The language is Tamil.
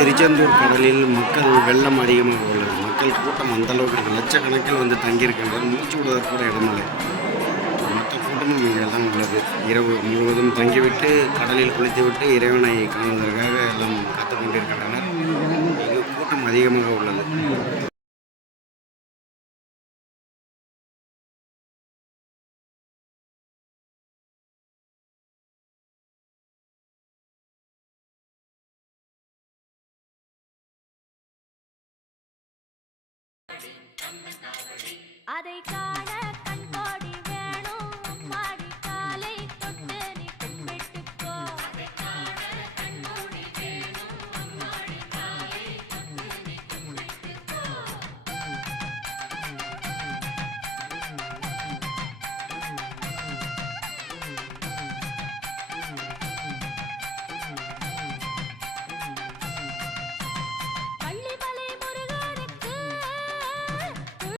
திருச்செந்தூர் கடலில் மக்கள் வெள்ளம் அதிகமாக உள்ளது. மக்கள் கூட்டம் அந்தளவுக்கு லட்சக்கணக்கில் வந்து தங்கியிருக்கின்றனர் மூச்சு விடுவதற்கு கூட இடமில்லை. மொத்த கூட்டமும் இங்கே தான் உள்ளது. இரவு முழுவதும் தங்கிவிட்டு கடலில் குளித்துவிட்டு இறைவனை காணுவதற்காக எல்லாம் காத்து கொண்டிருக்கின்றனர். இங்கு கூட்டம் அதிகமாக உள்ளது. அதை காண